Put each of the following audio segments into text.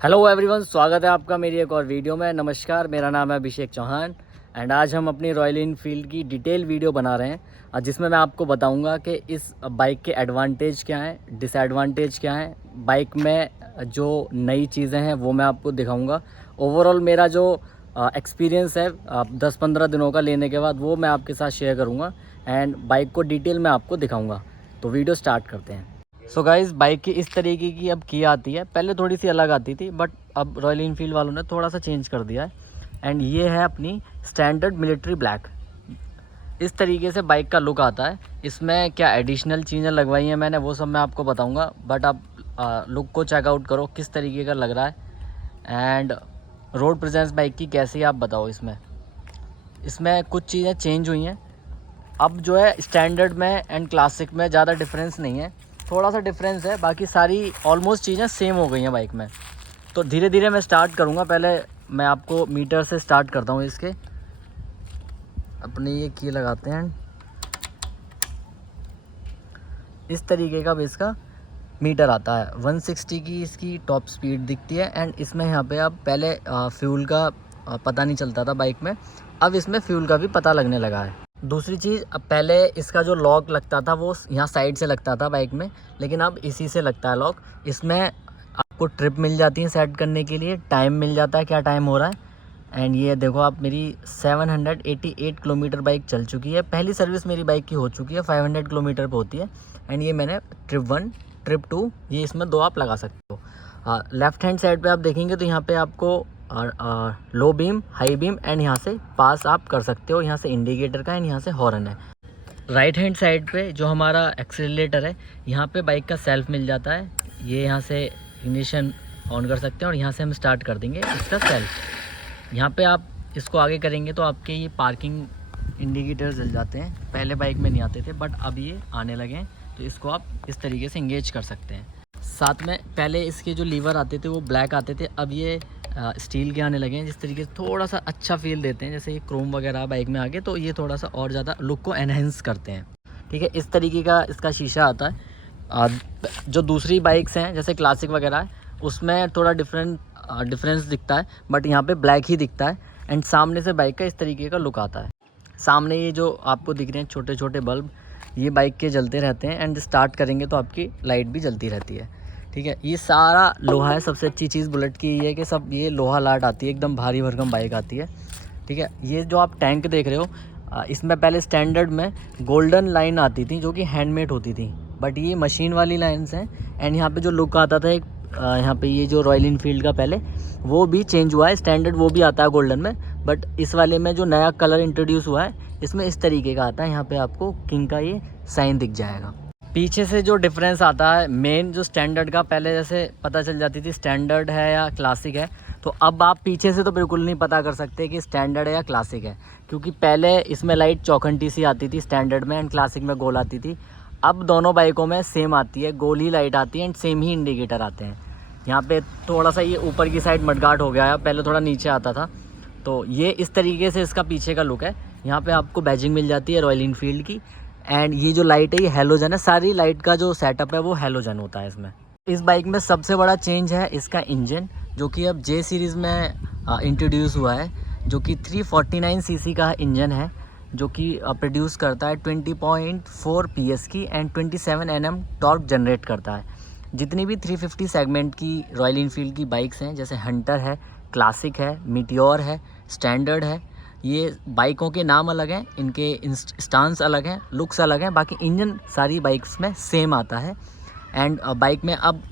Hello everyone, स्वागत है आपका मेरी एक और वीडियो में। नमस्कार, मेरा नाम है अभिषेक चौहान एंड आज हम अपनी रॉयल इनफील्ड की डिटेल वीडियो बना रहे हैं जिसमें मैं आपको बताऊंगा कि इस बाइक के एडवांटेज क्या हैं, डिसएडवांटेज क्या हैं, बाइक में जो नई चीज़ें हैं वो मैं आपको दिखाऊंगा। ओवरऑल मेरा जो एक्सपीरियंस है 10-15 दिनों का लेने के बाद वो मैं आपके साथ शेयर करूँगा एंड बाइक को डिटेल में आपको दिखाऊँगा। तो वीडियो स्टार्ट करते हैं। सो गाइज़, बाइक की इस तरीके की अब की आती है। पहले थोड़ी सी अलग आती थी बट अब रॉयल इनफील्ड वालों ने थोड़ा सा चेंज कर दिया है एंड ये है अपनी स्टैंडर्ड मिलिट्री ब्लैक। इस तरीके से बाइक का लुक आता है। इसमें क्या एडिशनल चीज़ें लगवाई हैं मैंने वो सब मैं आपको बताऊंगा, बट आप लुक को चेकआउट करो किस तरीके का लग रहा है एंड रोड प्रेजेंस बाइक की कैसी है आप बताओ। इसमें कुछ चीज़ें चेंज हुई हैं। अब जो है स्टैंडर्ड में एंड क्लासिक में ज़्यादा डिफरेंस नहीं है, थोड़ा सा डिफरेंस है, बाकी सारी ऑलमोस्ट चीज़ें सेम हो गई हैं बाइक में। तो धीरे धीरे मैं स्टार्ट करूँगा। पहले मैं आपको मीटर से स्टार्ट करता हूँ। इसके अपने ये की लगाते हैं, इस तरीके का इसका मीटर आता है। 160 की इसकी टॉप स्पीड दिखती है एंड इसमें यहाँ पे अब पहले फ्यूल का पता नहीं चलता था बाइक में, अब इसमें फ्यूल का भी पता लगने लगा है। दूसरी चीज़, अब पहले इसका जो लॉक लगता था वो यहाँ साइड से लगता था बाइक में, लेकिन अब इसी से लगता है लॉक। इसमें आपको ट्रिप मिल जाती है सेट करने के लिए, टाइम मिल जाता है क्या टाइम हो रहा है। एंड ये देखो आप, मेरी 788 किलोमीटर बाइक चल चुकी है। पहली सर्विस मेरी बाइक की हो चुकी है, 500 किलोमीटर पर होती है एंड ये मैंने ट्रिप 1 ट्रिप 2 ये इसमें 2 आप लगा सकते हो। लेफ़्ट हैंड साइड पे आप देखेंगे तो यहाँ पे आपको low beam, high beam and यहाँ से पास आप कर सकते हो। यहाँ से इंडिकेटर का एंड यहाँ से हॉर्न है। राइट हैंड साइड पे जो हमारा एक्सीलरेटर है, यहाँ पे बाइक का सेल्फ मिल जाता है। ये यहाँ से इग्निशन ऑन कर सकते हैं और यहाँ से हम स्टार्ट कर देंगे इसका सेल्फ। यहाँ पे आप इसको आगे करेंगे तो आपके ये पार्किंग इंडिकेटर जल जाते हैं। पहले बाइक में नहीं आते थे बट अब ये आने लगे हैं, तो इसको आप इस तरीके से इंगेज कर सकते हैं। साथ में पहले इसके जो लीवर आते थे वो ब्लैक आते थे, अब ये स्टील के आने लगे हैं, जिस तरीके से थोड़ा सा अच्छा फील देते हैं। जैसे ये क्रोम वगैरह बाइक में आगे तो ये थोड़ा सा और ज़्यादा लुक को एनहेंस करते हैं। ठीक है, इस तरीके का इसका शीशा आता है। जो दूसरी बाइक्स हैं जैसे क्लासिक वगैरह है उसमें थोड़ा डिफरेंस दिखता है, बट यहाँ पे ब्लैक ही दिखता है एंड सामने से बाइक का इस तरीके का लुक आता है। सामने ये जो आपको दिख रहे हैं छोटे छोटे बल्ब, ये बाइक के जलते रहते हैं एंड स्टार्ट करेंगे तो आपकी लाइट भी जलती रहती है। ठीक है, ये सारा लोहा है। सबसे अच्छी चीज़ बुलेट की ये है कि सब ये लोहा लाट आती है, एकदम भारी भरकम बाइक आती है। ठीक है, ये जो आप टैंक देख रहे हो, इसमें पहले स्टैंडर्ड में गोल्डन लाइन आती थी जो कि हैंडमेड होती थी, बट ये मशीन वाली लाइन्स हैं एंड यहाँ पे जो लुक आता था एक यहाँ पे ये जो रॉयल इनफील्ड का पहले वो भी चेंज हुआ है। स्टैंडर्ड वो भी आता है गोल्डन में, बट इस वाले में जो नया कलर इंट्रोड्यूस हुआ है इसमें इस तरीके का आता है। यहाँ पे आपको किंग का ये साइन दिख जाएगा। पीछे से जो डिफरेंस आता है मेन, जो स्टैंडर्ड का पहले जैसे पता चल जाती थी स्टैंडर्ड है या क्लासिक है, तो अब आप पीछे से तो बिल्कुल नहीं पता कर सकते कि स्टैंडर्ड है या क्लासिक है, क्योंकि पहले इसमें लाइट चौखंटी सी आती थी स्टैंडर्ड में एंड क्लासिक में गोल आती थी। अब दोनों बाइकों में सेम आती है, गोल ही लाइट आती है एंड सेम ही इंडिकेटर आते हैं। यहाँ पे थोड़ा सा ये ऊपर की साइड मडगार्ड हो गया है, पहले थोड़ा नीचे आता था। तो ये इस तरीके से इसका पीछे का लुक है। यहाँ पे आपको बैजिंग मिल जाती है रॉयल इनफील्ड की एंड ये जो लाइट है ये हैलोजन है। सारी लाइट का जो सेटअप है वो हैलोजन होता है इसमें। इस बाइक में सबसे बड़ा चेंज है इसका इंजन, जो कि अब जे सीरीज़ में इंट्रोड्यूस हुआ है, जो कि 349 सीसी का इंजन है, जो कि प्रोड्यूस करता है 20.4 PS की एंड 27 Nm टॉर्क जनरेट करता है। जितनी भी 350 सेगमेंट की रॉयल इनफील्ड की बाइक्स हैं, जैसे हंटर है, क्लासिक है, मीटियोर है, स्टैंडर्ड है, ये बाइकों के नाम अलग हैं, इनके स्टांस अलग हैं, लुक्स अलग हैं, बाकी इंजन सारी बाइक्स में सेम आता है। एंड बाइक में अब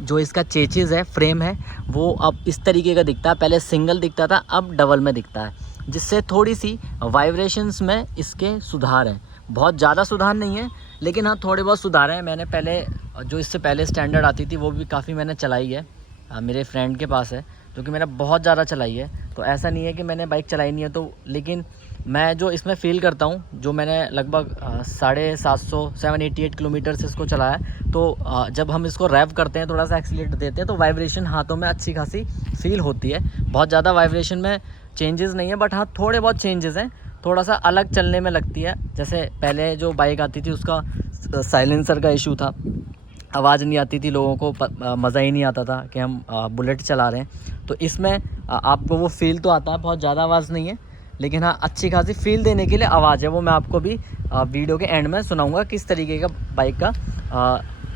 जो इसका चेचिस है, फ्रेम है, वो अब इस तरीके का दिखता है। पहले सिंगल दिखता था, अब डबल में दिखता है, जिससे थोड़ी सी वाइब्रेशंस में इसके सुधार हैं। बहुत ज़्यादा सुधार नहीं है, लेकिन हाँ थोड़े बहुत सुधार हैं। मैंने पहले जो इससे पहले स्टैंडर्ड आती थी वो भी काफ़ी मैंने चलाई है, मेरे फ्रेंड के पास है, जो कि मैंने बहुत ज़्यादा चलाई है। तो ऐसा नहीं है कि मैंने बाइक चलाई नहीं है, तो लेकिन मैं जो इसमें फ़ील करता हूँ, जो मैंने लगभग 788 किलोमीटर से इसको चलाया है, तो जब हम इसको रैव करते हैं, थोड़ा सा एक्सीलेटर देते हैं, तो वाइब्रेशन हाथों में अच्छी खासी फील होती है। बहुत ज़्यादा वाइब्रेशन में चेंजेस नहीं है, बट हाँ थोड़े बहुत चेंजेस हैं, थोड़ा सा अलग चलने में लगती है। जैसे पहले जो बाइक आती थी उसका साइलेंसर का इशू था आवाज़ नहीं आती थी लोगों को, मज़ा ही नहीं आता था कि हम बुलेट चला रहे हैं। तो इसमें आपको वो फील तो आता है, बहुत ज़्यादा आवाज़ नहीं है, लेकिन हाँ अच्छी खासी फील देने के लिए आवाज़ है। वो मैं आपको भी वीडियो के एंड में सुनाऊंगा किस तरीके का बाइक का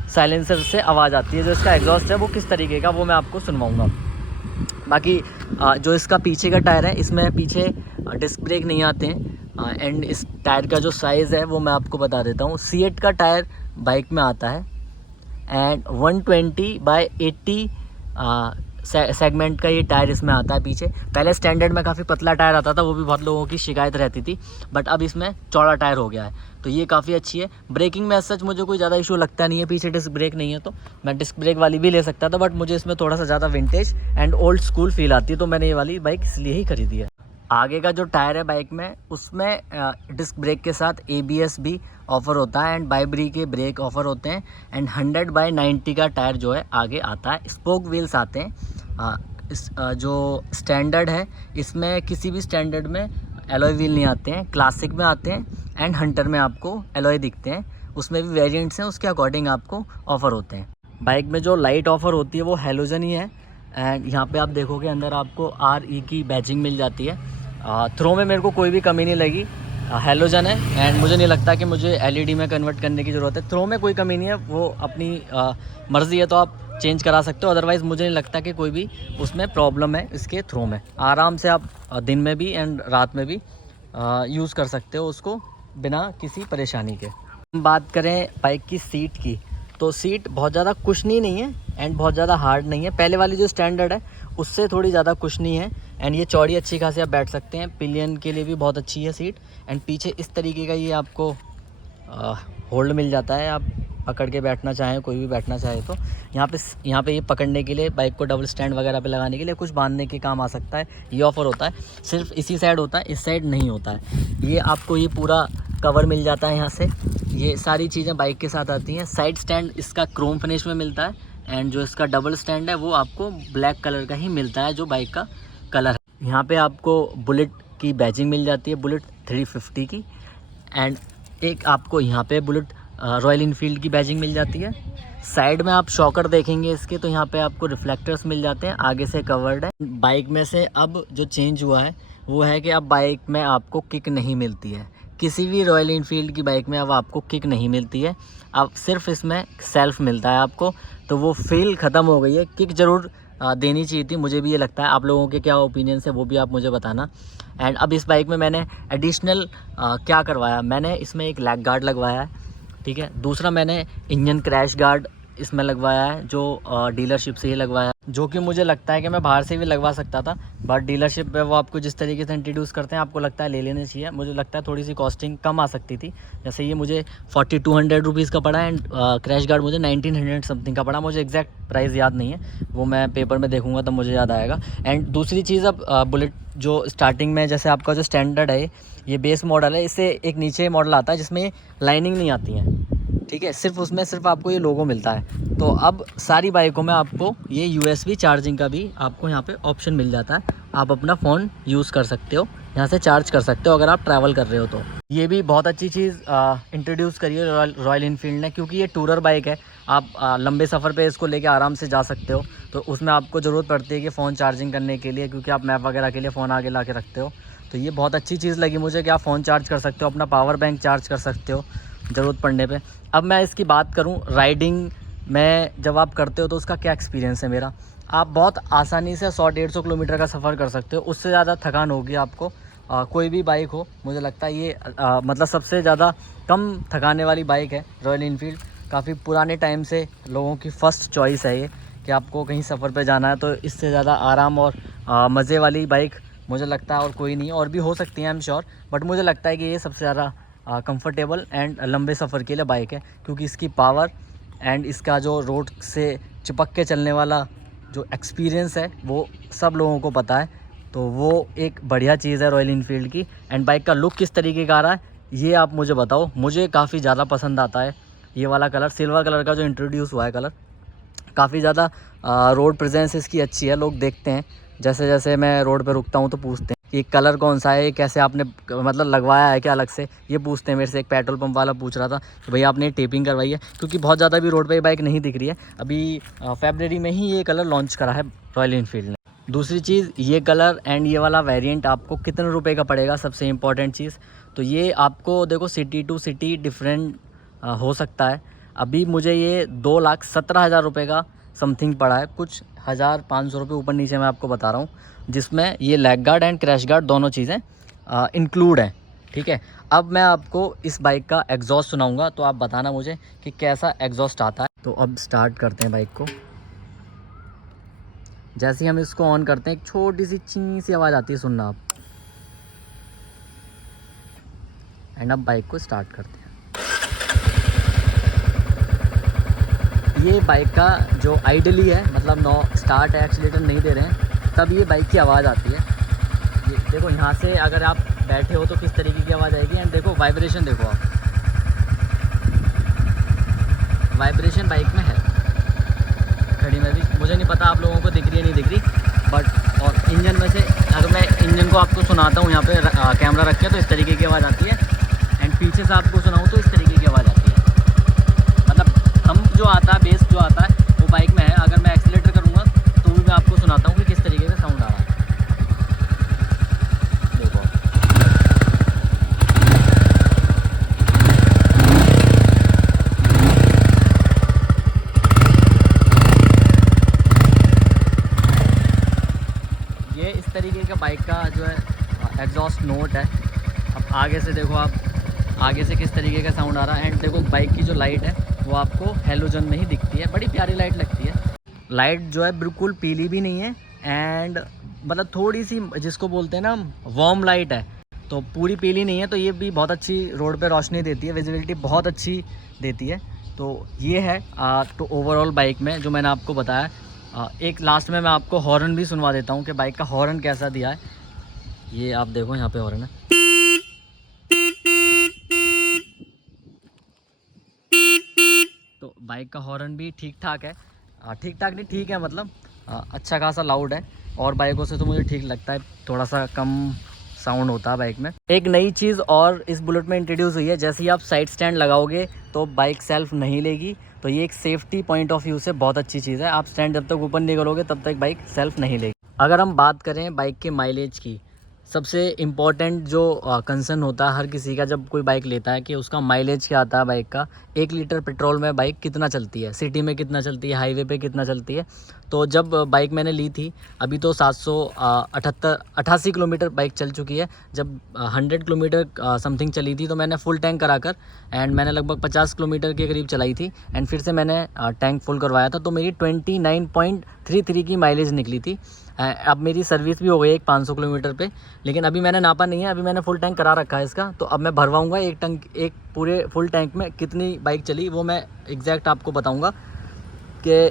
साइलेंसर से आवाज़ आती है, जो इसका एग्जॉस्ट है वो किस तरीके का, वो मैं आपको सुनवाऊँगा। बाकी जो इसका पीछे का टायर है, इसमें पीछे डिस्क ब्रेक नहीं आते हैं। एंड इस टायर का जो साइज़ है वो मैं आपको बता देता हूँ। C8 का टायर बाइक में आता है एंड 120/80 सेगमेंट का ये टायर इसमें आता है पीछे। पहले स्टैंडर्ड में काफ़ी पतला टायर आता था, वो भी बहुत लोगों की शिकायत रहती थी, बट अब इसमें चौड़ा टायर हो गया है, तो ये काफ़ी अच्छी है। ब्रेकिंग में सच मुझे कोई ज़्यादा इशू लगता नहीं है, पीछे डिस्क ब्रेक नहीं है तो मैं डिस्क ब्रेक वाली भी ले सकता था, बट मुझे इसमें थोड़ा सा ज़्यादा vintage and old school feel आती है, तो मैंने ये वाली बाइक इसलिए ही खरीदी है। आगे का जो टायर है बाइक में, उसमें डिस्क ब्रेक के साथ ABS भी ऑफ़र होता है एंड बाइब्री के ब्रेक ऑफ़र होते हैं एंड 100/90 का टायर जो है आगे आता है। स्पोक व्हील्स आते हैं। जो स्टैंडर्ड है, इसमें किसी भी स्टैंडर्ड में एलॉय व्हील नहीं आते हैं, क्लासिक में आते हैं एंड हंटर में आपको एलॉय दिखते हैं। उसमें भी वेरिएंट्स हैं, उसके अकॉर्डिंग आपको ऑफ़र होते हैं। बाइक में जो लाइट ऑफ़र होती है वो हैलोजन ही है एंड यहाँ पे आप देखोगे अंदर आपको RE की बैजिंग मिल जाती है। थ्रो में मेरे को कोई भी कमी नहीं लगी, हैलोजन है एंड मुझे नहीं लगता कि मुझे LED में कन्वर्ट करने की ज़रूरत है। थ्रो में कोई कमी नहीं है, वो अपनी मर्ज़ी है, तो आप चेंज करा सकते हो, अदरवाइज़ मुझे नहीं लगता कि कोई भी उसमें प्रॉब्लम है। इसके थ्रो में आराम से आप दिन में भी एंड रात में भी यूज़ कर सकते हो उसको बिना किसी परेशानी के। बात करें बाइक की सीट की, तो सीट बहुत ज़्यादा कुशनी नहीं है एंड बहुत ज़्यादा हार्ड नहीं है। पहले वाली जो स्टैंडर्ड है उससे थोड़ी ज़्यादा कुशनी है एंड ये चौड़ी अच्छी खासी आप बैठ सकते हैं। पिलियन के लिए भी बहुत अच्छी है सीट एंड पीछे इस तरीके का ये आपको होल्ड मिल जाता है, आप पकड़ के बैठना चाहें, कोई भी बैठना चाहे तो यहाँ पे ये पकड़ने के लिए, बाइक को डबल स्टैंड वगैरह पे लगाने के लिए, कुछ बांधने के काम आ सकता है। ये ऑफ़र होता है, सिर्फ इसी साइड होता है, इस साइड नहीं होता है। ये आपको ये पूरा कवर मिल जाता है यहाँ से, ये सारी चीज़ें बाइक के साथ आती हैं। साइड स्टैंड इसका क्रोम फिनिश में मिलता है एंड जो इसका डबल स्टैंड है वो आपको ब्लैक कलर का ही मिलता है, जो बाइक का कलर है। यहाँ पे आपको बुलेट की बैजिंग मिल जाती है, बुलेट 350 की, एंड एक आपको यहाँ पे बुलेट रॉयल इनफील्ड की बैजिंग मिल जाती है। साइड में आप शॉकर देखेंगे इसके, तो यहाँ पे आपको रिफ्लेक्टर्स मिल जाते हैं, आगे से कवर्ड है। बाइक में से अब जो चेंज हुआ है वो है कि अब बाइक में आपको किक नहीं मिलती है। किसी भी रॉयल इनफील्ड की बाइक में अब आपको किक नहीं मिलती है, अब सिर्फ इसमें सेल्फ मिलता है आपको, तो वो फील ख़त्म हो गई है। किक ज़रूर देनी चाहिए थी, मुझे भी ये लगता है। आप लोगों के क्या ओपिनियन है वो भी आप मुझे बताना। एंड अब इस बाइक में मैंने एडिशनल क्या करवाया, मैंने इसमें एक लैग गार्ड लगवाया है, ठीक है। दूसरा मैंने इंजन क्रैश गार्ड इसमें लगवाया है, जो डीलरशिप से ही लगवाया है, जो कि मुझे लगता है कि मैं बाहर से भी लगवा सकता था, बट डीलरशिप पे वो आपको जिस तरीके से इंट्रोड्यूस करते हैं, आपको लगता है ले लेने चाहिए। मुझे लगता है थोड़ी सी कॉस्टिंग कम आ सकती थी, जैसे ये मुझे 4200 रुपीज़ का पड़ा एंड क्रैश गार्ड मुझे 1900 समथिंग का पड़ा। मुझे एग्जैक्ट प्राइस याद नहीं है, वो मैं पेपर में देखूँगा तब मुझे याद आएगा। एंड दूसरी चीज़, अब बुलेट जो स्टार्टिंग में, जैसे आपका जो स्टैंडर्ड है, ये बेस मॉडल है, इससे एक नीचे मॉडल आता है जिसमें लाइनिंग नहीं आती है, ठीक है, सिर्फ उसमें सिर्फ आपको ये लोगो मिलता है। तो अब सारी बाइकों में आपको ये USB चार्जिंग का भी आपको यहाँ पे ऑप्शन मिल जाता है। आप अपना फ़ोन यूज़ कर सकते हो, यहाँ से चार्ज कर सकते हो अगर आप ट्रैवल कर रहे हो तो। ये भी बहुत अच्छी चीज़ इंट्रोड्यूस करी है रॉयल इनफील्ड ने, क्योंकि ये टूरर बाइक है। आप लंबे सफ़र पे इसको लेके आराम से जा सकते हो, तो उसमें आपको ज़रूरत पड़ती है कि फ़ोन चार्जिंग करने के लिए, क्योंकि आप मैप वगैरह के लिए फ़ोन आगे ला के रखते हो। तो ये बहुत अच्छी चीज़ लगी मुझे कि आप फ़ोन चार्ज कर सकते हो, अपना पावर बैंक चार्ज कर सकते हो ज़रूरत पड़ने पे। अब मैं इसकी बात करूं राइडिंग में, जब आप करते हो तो उसका क्या एक्सपीरियंस है मेरा। आप बहुत आसानी से 100-150 किलोमीटर का सफ़र कर सकते हो, उससे ज़्यादा थकान होगी आपको कोई भी बाइक हो। मुझे लगता है ये मतलब सबसे ज़्यादा कम थकाने वाली बाइक है रॉयल इनफील्ड। काफ़ी पुराने टाइम से लोगों की फ़र्स्ट चॉइस है ये, कि आपको कहीं सफ़र पे जाना है तो इससे ज़्यादा आराम और मज़े वाली बाइक मुझे लगता है और कोई नहीं। और भी हो सकती है, आई एम श्योर, बट मुझे लगता है कि ये सबसे ज़्यादा कंफर्टेबल एंड लंबे सफ़र के लिए बाइक है, क्योंकि इसकी पावर एंड इसका जो रोड से चिपक के चलने वाला जो एक्सपीरियंस है वो सब लोगों को पता है। तो वो एक बढ़िया चीज़ है रॉयल इनफील्ड की। एंड बाइक का लुक किस तरीके का आ रहा है ये आप मुझे बताओ। मुझे काफ़ी ज़्यादा पसंद आता है ये वाला कलर, सिल्वर कलर का जो इंट्रोड्यूस हुआ है कलर। काफ़ी ज़्यादा रोड प्रेजेंस इसकी अच्छी है, लोग देखते हैं, जैसे जैसे मैं रोड पर रुकता हूँ तो पूछते हैं कि कलर कौन सा है, ये कैसे आपने मतलब लगवाया है क्या अलग से, ये पूछते हैं मेरे से। एक पेट्रोल पंप वाला पूछ रहा था कि भैया आपने टेपिंग करवाई है, क्योंकि बहुत ज़्यादा भी रोड पे बाइक नहीं दिख रही है। अभी फरवरी में ही ये कलर लॉन्च करा है रॉयल इनफील्ड ने। दूसरी चीज़, ये कलर एंड ये वाला वेरिएंट आपको कितने रुपए का पड़ेगा, सबसे इम्पॉर्टेंट चीज़। तो ये आपको देखो सिटी टू सिटी डिफरेंट हो सकता है। अभी मुझे ये 2,17,000 रुपये का समथिंग पड़ा है, कुछ 1,500 रुपये ऊपर नीचे मैं आपको बता रहा हूँ, जिसमें ये leg guard and crash guard दोनों चीज़ें इंक्लूड हैं। ठीक है, अब मैं आपको इस बाइक का एग्जॉस्ट सुनाऊंगा, तो आप बताना मुझे कि कैसा एग्जॉस्ट आता है। तो अब स्टार्ट करते हैं बाइक को। जैसे ही हम इसको ऑन करते हैं, एक छोटी सी ची सी आवाज़ आती है, सुनना आप। एंड अब बाइक को स्टार्ट करते हैं। ये बाइक का जो आइडली है, मतलब नो स्टार्ट है, एक्सीलेटर नहीं दे रहे हैं, तब ये बाइक की आवाज़ आती है। ये देखो, यहाँ से अगर आप बैठे हो तो किस तरीके की आवाज़ आएगी। एंड देखो वाइब्रेशन, देखो आप, वाइब्रेशन बाइक में है। खड़ी में भी मुझे नहीं पता आप लोगों को दिख रही है नहीं दिख रही, बट और इंजन में से अगर मैं इंजन को आपको सुनाता हूँ, यहाँ पे कैमरा रख के, तो इस तरीके की आवाज़ आती है। एंड पीछे से आपको सुनाऊँ तो इस तरीके की आवाज़ आती है। मतलब थंप जो आता है, बेस जो आता है, वो बाइक में है। अगर मैं एक्सीलेटर करूँगा तो भी मैं आपको सुनाता हूँ कि किस तरीके का साउंड आ रहा है। देखो ये इस तरीके का बाइक का जो है एग्जॉस्ट नोट है। अब आगे से देखो आप, आगे से किस तरीके का साउंड आ रहा है। एंड देखो बाइक की जो लाइट है वो आपको हेलोजन में ही दिखती है, बड़ी प्यारी लाइट लगती है। लाइट जो है बिल्कुल पीली भी नहीं है, एंड मतलब थोड़ी सी जिसको बोलते हैं ना वार्म लाइट है, तो पूरी पीली नहीं है। तो ये भी बहुत अच्छी रोड पे रोशनी देती है, विजिबिलिटी बहुत अच्छी देती है। तो ये है तो ओवरऑल बाइक में जो मैंने आपको बताया। एक लास्ट में मैं आपको हॉर्न भी सुनवा देता हूँ कि बाइक का हॉर्न कैसा दिया है। ये आप देखो, यहाँ पे हॉर्न है। तो बाइक का हॉर्न भी ठीक ठाक है, ठीक ठाक नहीं, ठीक है, मतलब अच्छा खासा लाउड है। और बाइकों से तो मुझे ठीक लगता है, थोड़ा सा कम साउंड होता है बाइक में। एक नई चीज़ और इस बुलेट में इंट्रोड्यूस हुई है, जैसे ही आप साइड स्टैंड लगाओगे तो बाइक सेल्फ नहीं लेगी। तो ये एक सेफ्टी पॉइंट ऑफ व्यू से बहुत अच्छी चीज़ है। आप स्टैंड जब तक ऊपर नहीं करोगे तब तक बाइक सेल्फ नहीं लेगी। अगर हम बात करें बाइक के माइलेज की, सबसे इम्पॉर्टेंट जो कंसर्न होता है हर किसी का जब कोई बाइक लेता है कि उसका माइलेज क्या आता है बाइक का। 1 लीटर पेट्रोल में बाइक कितना चलती है, सिटी में कितना चलती है, हाईवे पे कितना चलती है। तो जब बाइक मैंने ली थी, अभी तो 788 किलोमीटर बाइक चल चुकी है। जब 100 किलोमीटर समथिंग चली थी तो मैंने फुल टैंक कराकर, एंड मैंने लगभग 50 किलोमीटर के करीब चलाई थी। एंड फिर से मैंने टैंक फुल करवाया था, तो मेरी 29.33 की माइलेज निकली थी। अब मेरी सर्विस भी हो गई है 500 किलोमीटर पे, लेकिन अभी मैंने नापा नहीं है। अभी मैंने फुल टैंक करा रखा है इसका, तो अब मैं भरवाऊँगा एक पूरे फुल टैंक में कितनी बाइक चली, वो मैं एग्जैक्ट आपको बताऊँगा कि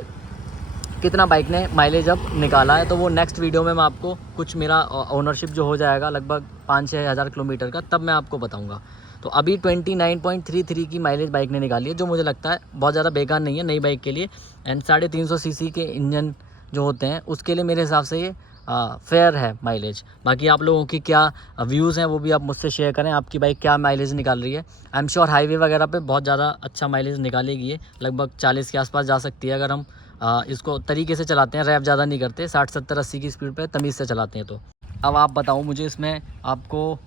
कितना बाइक ने माइलेज अब निकाला है। तो वो नेक्स्ट वीडियो में मैं आपको, कुछ मेरा ओनरशिप जो हो जाएगा लगभग 5-6 हज़ार किलोमीटर का, तब मैं आपको बताऊँगा। तो अभी 29.33 की माइलेज बाइक ने निकाली है, जो मुझे लगता है बहुत ज़्यादा बेकार नहीं है नई बाइक के लिए। एंड 350 सीसी के इंजन जो होते हैं उसके लिए मेरे हिसाब से ये फेयर है माइलेज। बाकी आप लोगों की क्या व्यूज़ हैं वो भी आप मुझसे शेयर करें, आपकी बाइक क्या माइलेज निकाल रही है। आई एम श्योर हाईवे वगैरह पे बहुत ज़्यादा अच्छा माइलेज निकालेगी ये, लगभग 40 के आसपास जा सकती है अगर हम इसको तरीके से चलाते हैं, रैप ज़्यादा नहीं करते, 60, 70, 80 की स्पीड पे तमीज़ से चलाते हैं। तो अब आप बताओ मुझे, इसमें आपको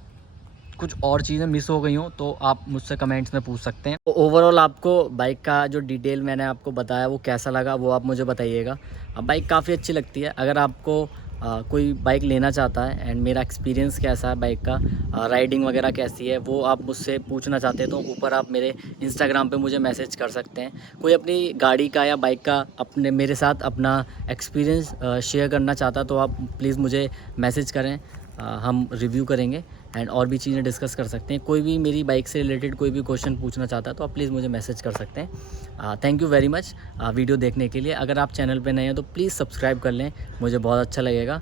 कुछ और चीज़ें मिस हो गई हों तो आप मुझसे कमेंट्स में पूछ सकते हैं। तो ओवरऑल आपको बाइक का जो डिटेल मैंने आपको बताया वो कैसा लगा वो आप मुझे बताइएगा। अब बाइक काफ़ी अच्छी लगती है। अगर आपको कोई बाइक लेना चाहता है एंड मेरा एक्सपीरियंस कैसा है बाइक का, राइडिंग वगैरह कैसी है, वो आप मुझसे पूछना चाहते हैं तो ऊपर आप मेरे इंस्टाग्राम पे मुझे मैसेज कर सकते हैं। कोई अपनी गाड़ी का या बाइक का अपने मेरे साथ अपना एक्सपीरियंस शेयर करना चाहता तो आप प्लीज़ मुझे मैसेज करें, हम रिव्यू करेंगे एंड और भी चीज़ें डिस्कस कर सकते हैं। कोई भी मेरी बाइक से रिलेटेड कोई भी क्वेश्चन पूछना चाहता है तो आप प्लीज़ मुझे मैसेज कर सकते हैं। Thank you very much video देखने के लिए। अगर आप चैनल पे नए हैं तो प्लीज़ सब्सक्राइब कर लें, मुझे बहुत अच्छा लगेगा।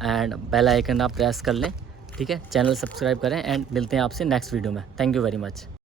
एंड बेल आइकन आप प्रेस कर लें, ठीक है। चैनल सब्सक्राइब करें एंड मिलते हैं आपसे नेक्स्ट वीडियो में। Thank you very much.